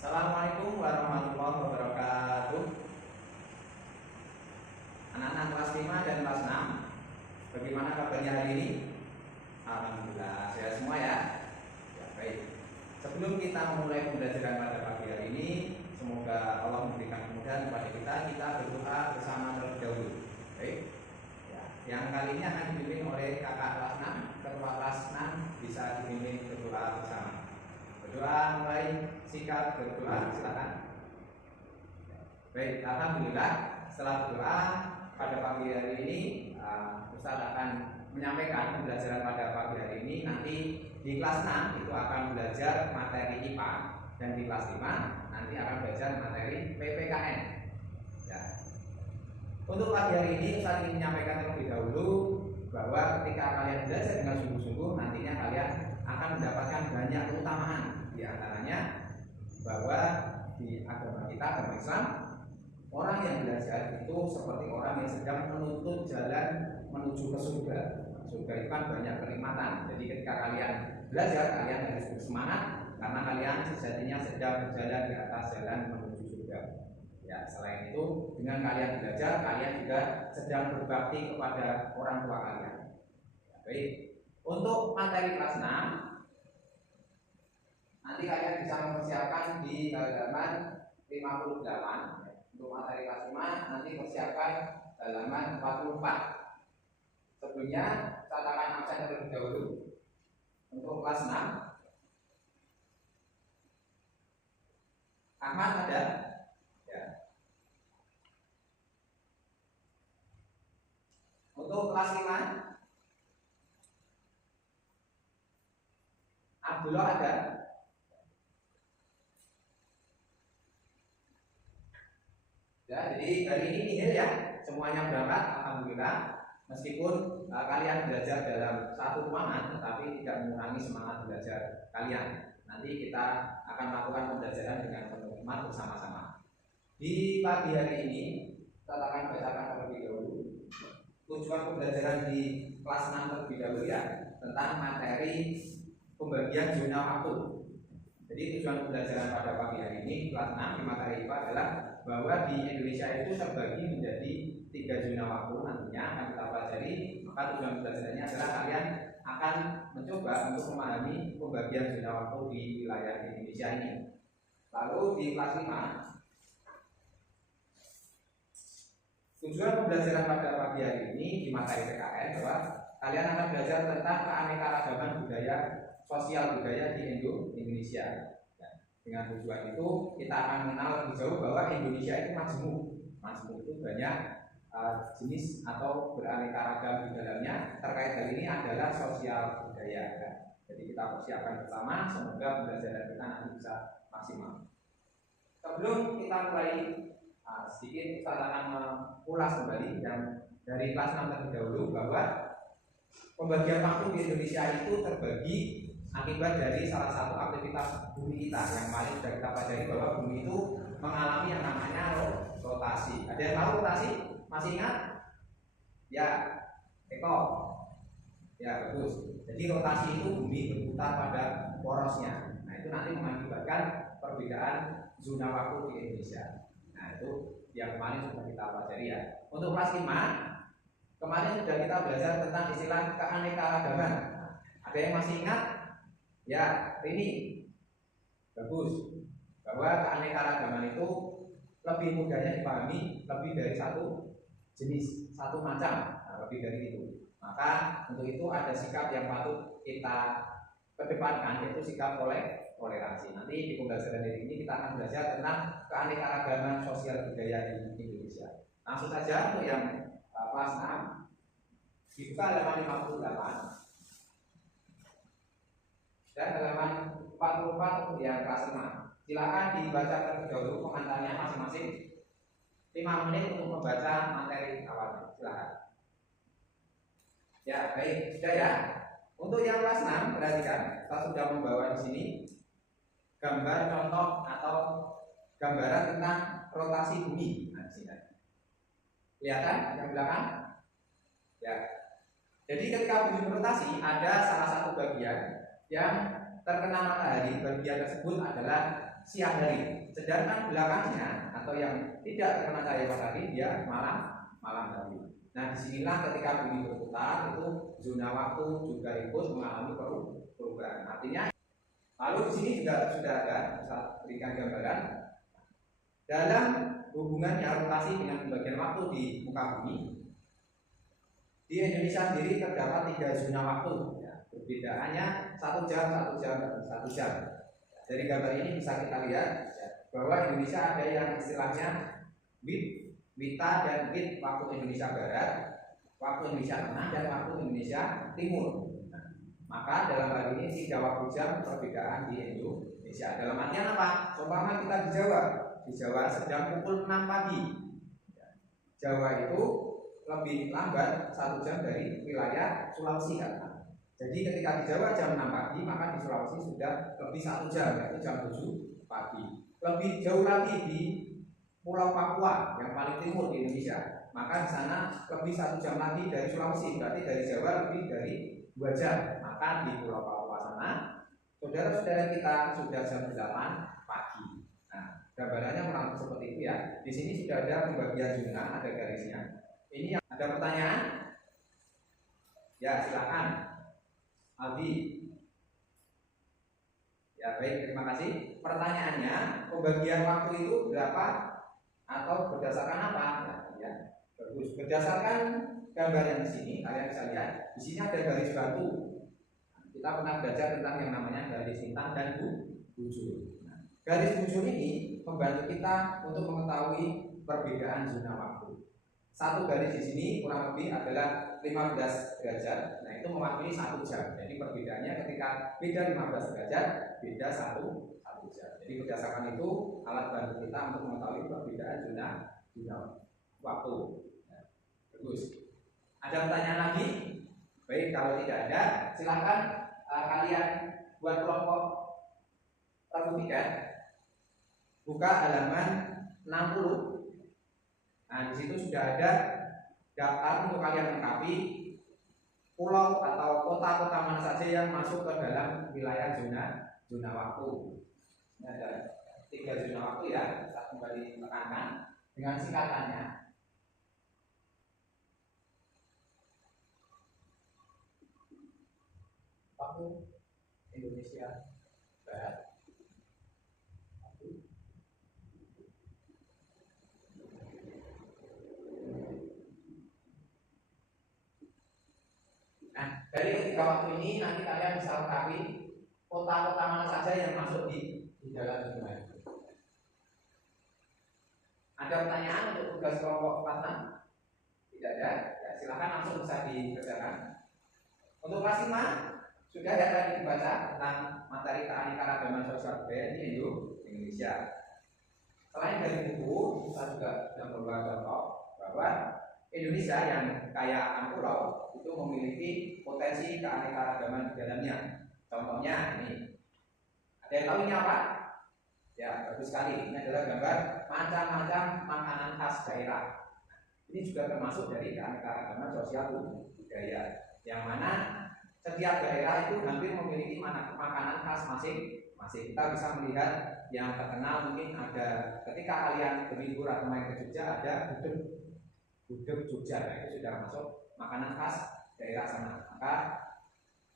Assalamualaikum warahmatullahi wabarakatuh. Anak-anak kelas 5 dan kelas 6, bagaimana kabarnya hari ini? Alhamdulillah sehat semua ya. Ya, baik. Sebelum kita memulai pembelajaran pada pagi hari ini, semoga Allah memberikan kemudahan kepada kita berdoa bersama terlebih dahulu. Baik. Ya, yang kali ini akan dipimpin oleh kakak kelas 6, ketua kelas 6 bisa dipimpin berdoa bersama. Berdoa mulai, sikap berdoa, silakan. Baik, alhamdulillah setelah berdoa pada pagi hari ini Ustaz akan menyampaikan pembelajaran pada pagi hari ini. Nanti di kelas 6 itu akan belajar materi IPA, dan di kelas 5 nanti akan belajar materi PPKN ya. Untuk pagi hari ini Ustaz ingin menyampaikan terlebih dahulu bahwa ketika kalian belajar dengan sungguh-sungguh, nantinya kalian akan mendapatkan banyak keutamaan. Di antaranya bahwa di agama kita, agama Islam, orang yang belajar itu seperti orang yang sedang menuntut jalan menuju ke surga. Surga itu kan banyak kenikmatan. Jadi ketika kalian belajar, kalian harus bersemangat karena kalian sejatinya sedang berjalan di atas jalan menuju surga. Ya, selain itu, dengan kalian belajar, kalian juga sedang berbakti kepada orang tua kalian. Ya, baik. Untuk materi kelas 6, nanti kalian bisa mempersiapkan di halaman 58. Untuk materi kelas 5 nanti persiapkan halaman 44. Sebelumnya catatan absen terlebih dahulu. Untuk kelas 6, Ahmad ada? Ya. Untuk kelas 5, Abdullah ada? Ya, jadi hari ini nihil ya, semuanya berangkat, alhamdulillah. Meskipun kalian belajar dalam satu ruangan, tetapi tidak mengurangi semangat belajar kalian. Nanti kita akan melakukan pembelajaran dengan penuh hikmat bersama-sama. Di pagi hari ini kita akan bacakan terlebih dahulu tujuan pembelajaran di kelas 6 terlebih dahulu ya, tentang materi pembagian zona waktu. Jadi tujuan pembelajaran pada pagi hari ini kelas 6 di materi IPA adalah bahwa di Indonesia itu terbagi menjadi 3 zona waktu. Nantinya akan kita pelajari. Maka tujuan pembelajarannya adalah kalian akan mencoba untuk memahami pembagian zona waktu di wilayah Indonesia ini. Lalu di kelas 5, tujuan pembelajaran pada pagi hari ini di materi PKN bahwa kalian akan belajar tentang keanekaragaman budaya, sosial budaya di Indonesia. Dengan tujuan itu kita akan mengenal lebih jauh bahwa Indonesia itu majemuk. Majemuk itu banyak jenis atau beraneka ragam di dalamnya. Terkait hal ini adalah sosial budaya. Jadi kita persiapkan bersama, semoga pembelajaran kita nanti bisa maksimal. Sebelum kita mulai sedikit, kita akan mengulas kembali yang dari kelas 6 terlebih dahulu bahwa pembagian waktu di Indonesia itu terbagi akibat dari salah satu aktivitas bumi kita yang kemarin sudah kita pelajari bahwa bumi itu mengalami yang namanya rotasi. Ada yang tahu rotasi? Masih ingat? Ya, Eko. Ya, bagus. Jadi rotasi itu bumi berputar pada porosnya. Nah, itu nanti mengakibatkan perbedaan zona waktu di Indonesia. Nah, itu yang kemarin sudah kita pelajari ya. Untuk kelas 5, kemarin sudah kita belajar tentang istilah keanekaragaman. Ada yang masih ingat? Ya, ini bagus. Bahwa keanekaragaman itu lebih mudahnya dipahami lebih dari satu jenis, satu macam, lebih dari itu. Maka untuk itu ada sikap yang patut kita kedepankan, yaitu sikap toleransi. Nanti di pembelajaran hari ini kita akan belajar tentang keanekaragaman sosial budaya di Indonesia. Langsung saja untuk yang kelas 6 dibuka halaman 58 dan halaman 44 untuk yang kelas 5. Silakan dibaca terlebih dahulu pengantarnya masing-masing 5 menit untuk membaca materi awalnya. Silakan. Ya, baik, sudah ya. Untuk yang kelas 6, perhatikan, kita sudah membawa di sini gambar contoh atau gambaran tentang rotasi bumi. Nah, di sini. Kelihatan yang belakang? Ya. Jadi ketika bumi berotasi, ada salah satu bagian yang terkena matahari. Bagian tersebut adalah siang hari. Sedangkan belakangnya atau yang tidak terkena cahaya matahari dia malam hari. Nah, disinilah ketika bumi berputar itu zona waktu juga ikut mengalami perubahan. Artinya, lalu di sini juga sudah ada, saya berikan gambaran dalam hubungannya rotasi dengan pembagian waktu di muka bumi. Di Indonesia sendiri terdapat 3 zona waktu, ya, perbedaannya 1 jam, 1 jam, dan 1 jam. Dari gambar ini bisa kita lihat ya, bahwa Indonesia ada yang istilahnya WITA dan WIT, waktu Indonesia Barat, waktu Indonesia Tengah, dan waktu Indonesia Timur. Nah, maka dalam hal ini 3 waktu jam perbedaan di Indonesia. Dalam artian apa? Seumpama kita di Jawa sedang pukul 6 pagi. Jawa itu lebih lambat 1 jam dari wilayah Sulawesi kan. Jadi ketika di Jawa jam 6 pagi, maka di Sulawesi sudah lebih 1 jam, yaitu jam 7 pagi. Lebih jauh lagi di Pulau Papua yang paling timur di Indonesia, maka di sana lebih 1 jam lagi dari Sulawesi, berarti dari Jawa lebih dari 2 jam. Maka di Pulau Papua sana, saudara-saudara kita sudah jam 8 pagi. Nah, gambarannya kurang seperti itu ya. Di sini sudah ada pembagian zona, ada garisnya. Ini yang ada pertanyaan? Ya, silakan. Aldi. Ya, baik, terima kasih. Pertanyaannya, pembagian waktu itu berapa atau berdasarkan apa? Ya, bagus. Berdasarkan gambar yang di sini, kalian bisa lihat. Di sini ada garis batu. Kita pernah belajar tentang yang namanya garis lintang dan bujur. Nah, garis bujur ini membantu kita untuk mengetahui perbedaan zona waktu. Satu garis di sini kurang lebih adalah 15 derajat. Nah, itu mewakili 1 jam. Jadi perbedaannya ketika beda 15 derajat, beda 1 jam. Jadi berdasarkan itu alat bantu kita untuk mengetahui perbedaan zona waktu. Nah, bagus. Ada pertanyaan lagi? Baik, kalau tidak ada, silakan kalian buat kelompok tiket. Buka halaman 60. Nah, di situ sudah ada daftar untuk kalian lengkapi pulau atau kota-kota mana saja yang masuk ke dalam wilayah zona waktu. Ini ada 3 zona waktu ya, saya kembali tekankan dengan singkatannya. Waktu Indonesia Barat. Nah, dari ketiga waktu ini nanti kalian bisa lengkapi kota-kota mana saja yang masuk di dalam zona itu. Ada pertanyaan untuk tugas kelompok 46? Tidak ada? Ya, silakan langsung bisa dikerjakan. Untuk kelas 5 sudah ya tadi dibaca tentang materi keanekaragaman sosial budaya di Indonesia. Selain dari buku, kita juga sudah membawa contoh bahwa Indonesia yang kaya akan pulau itu memiliki potensi keanekaragaman di dalamnya. Contohnya ini. Ada yang tahu ini apa? Ya, bagus sekali. Ini adalah gambar macam-macam makanan khas daerah. Ini juga termasuk dari keanekaragaman sosial budaya. Yang mana setiap daerah itu hampir memiliki makanan khas masing-masing. Kita bisa melihat yang terkenal mungkin ada ketika kalian berlibur atau main ke Jogja ada gudeg Jogja, itu sudah masuk makanan khas daerah sana. Maka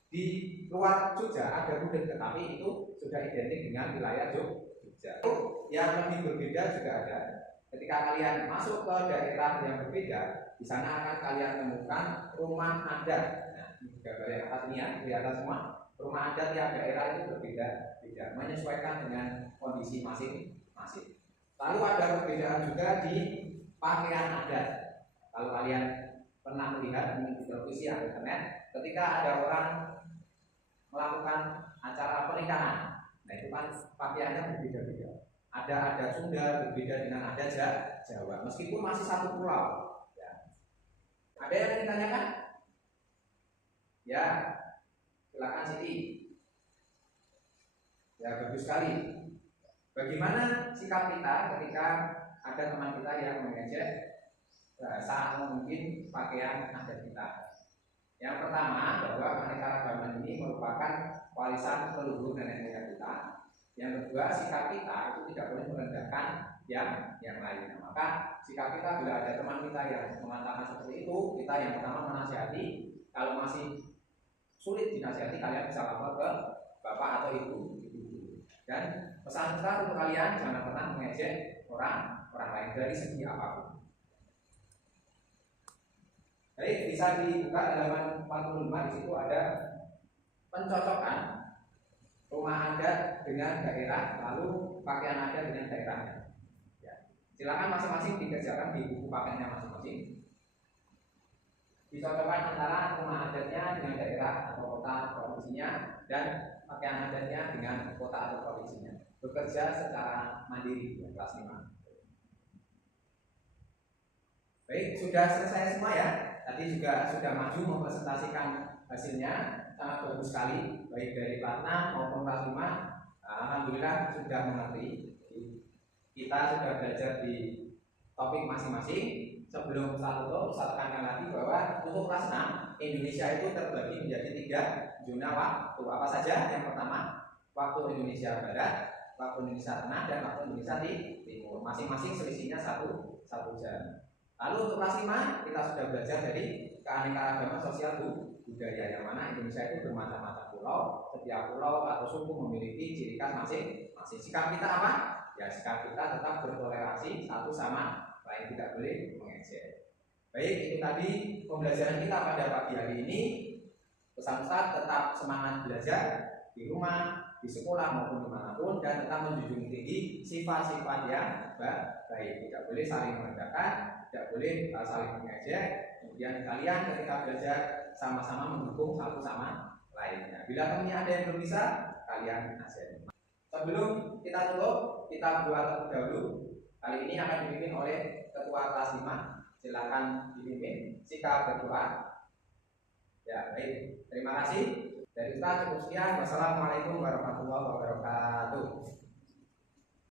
di luar Jogja ada gudeg, tetapi itu sudah identik dengan wilayah Jogja. Yang lebih berbeda juga ada. Ketika kalian masuk ke daerah yang berbeda, di sana akan kalian temukan rumah adat. Nah, ini gambar yang atas ini ya, kelihatan semua. Rumah adat tiap daerah itu berbeda-beda, menyesuaikan dengan kondisi masing-masing. Lalu ada perbedaan juga di pakaian adat. Kalau kalian pernah melihat di televisi atau internet, ketika ada orang melakukan acara pernikahan, nah itu kan pakaiannya berbeda-beda. Ada adat Sunda berbeda dengan adat Jawa, meskipun masih satu pulau. Ya. Ada yang ditanyakan? Ya, silakan Siti. Ya, bagus sekali. Bagaimana sikap kita ketika ada teman kita yang mengejek bahasa atau mungkin pakaian adat kita? Yang pertama, bahwa keanekaragaman ini merupakan warisan leluhur nenek moyang kita. Yang kedua, sikap kita itu tidak boleh merendahkan yang lain. Maka sikap kita bila ada teman kita yang mengatakan seperti itu, kita yang pertama menasihati. Kalau masih sulit dinasihati, kalian bisa lapor ke bapak atau ibu. Dan pesan kita untuk kalian, jangan pernah mengejek orang lain dari segi apapun. Baik, bisa dibuka halaman 45. Di situ ada pencocokan rumah adat dengan daerah, lalu pakaian adat dengan daerahnya. Ya. Silakan masing-masing dikerjakan di buku pakaiannya masing-masing. Dicocokkan antara rumah adatnya dengan daerah atau kota provinsinya dan pakaian adatnya dengan kota atau provinsinya. Bekerja secara mandiri, ya, kelas 5. Baik, sudah selesai semua ya. Tadi juga sudah maju mempresentasikan hasilnya, sangat bagus sekali, baik dari kelas 6 maupun kelas 5. Alhamdulillah sudah mengerti. Kita sudah belajar di topik masing-masing. Sebelum saya tutup, saya tekankan lagi bahwa untuk kelas 6 Indonesia itu terbagi menjadi 3 zona waktu. Apa saja? Yang pertama, waktu Indonesia Barat, waktu Indonesia Tengah, dan waktu Indonesia Timur. Masing-masing selisihnya 1 jam. Lalu untuk kelas 5 kita sudah belajar dari keanekaragaman sosial budaya, yang mana Indonesia itu bermacam-macam pulau. Setiap pulau atau suku memiliki ciri khas masing-masing. Sikap kita apa? Ya, sikap kita tetap bertoleransi satu sama lain, tidak boleh mengejek. Baik, itu tadi pembelajaran kita pada pagi hari ini. Pesan Ustaz, tetap semangat belajar di rumah, di sekolah maupun dimanapun, dan tetap menjunjung tinggi sifat-sifat yang baik. Tidak boleh saling merendahkan, tidak boleh saling mengejek. Kemudian kalian ketika belajar sama-sama mendukung satu sama lainnya. Bila temannya ada yang belum bisa, kalian nasihati. Sebelum kita tutup, kita berdoa terlebih dahulu. Kali ini akan dipimpin oleh Ketua kelas 5. Silakan dipimpin. Sikap berdoa. Ya, baik. Terima kasih. Dari kita cukup sekian. Wassalamualaikum warahmatullahi wabarakatuh.